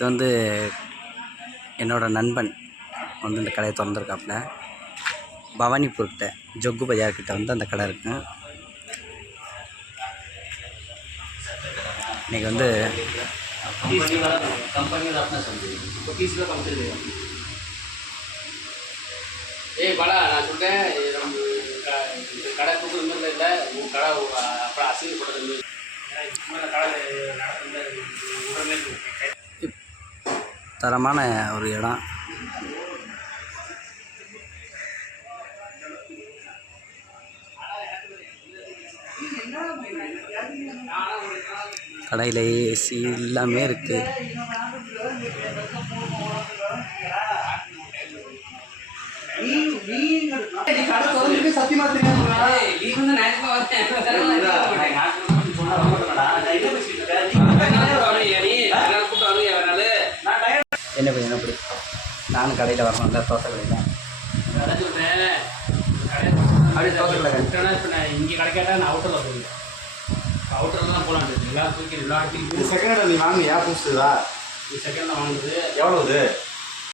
இது வந்து என்னோடய நண்பன் வந்து இந்த கடையை திறந்துருக்காப்புல. பவானிப்பூர்கிட்ட ஜொக்கு பஜார்கிட்ட வந்து அந்த கடை இருக்கு. இன்றைக்கி வந்து ஏய் பாலா நான் சொல்றேன் கடை தூக்குற மாதிரி இல்லை உன் கடை அப்புறம் அசிங்கப்படுறது இல்லை. கடை நடத்துறது உடனே தரமான ஒரு இடம். கடையில் ஏசி எல்லாமே இருக்குது சத்தியமா தெரியாது என்ன பண்ணி என்ன அப்படி நானும் கடையில் வரணும்ல தோசை கடையில். அப்படியே தோசை கடை இங்கே கிடைக்காட்டா நான் அவுட்டரில் போயிருந்தேன் அவுட்டரில் தான் போகலான் எல்லாரும் தூக்கி எல்லா இது இடத்துக்கும் செகண்ட் ஹேண்ட் நீ வாங்குனியா புதுசுதா செகண்ட் வாங்குறது எவ்வளவு இது?